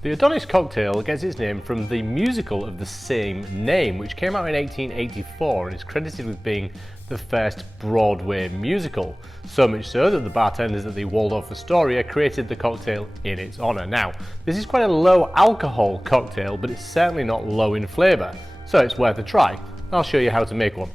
The Adonis cocktail gets its name from the musical of the same name, which came out in 1884 and is credited with being the first Broadway musical. So much so that the bartenders at the Waldorf Astoria created the cocktail in its honour. Now, this is quite a low alcohol cocktail, but it's certainly not low in flavour, so it's worth a try. I'll show you how to make one.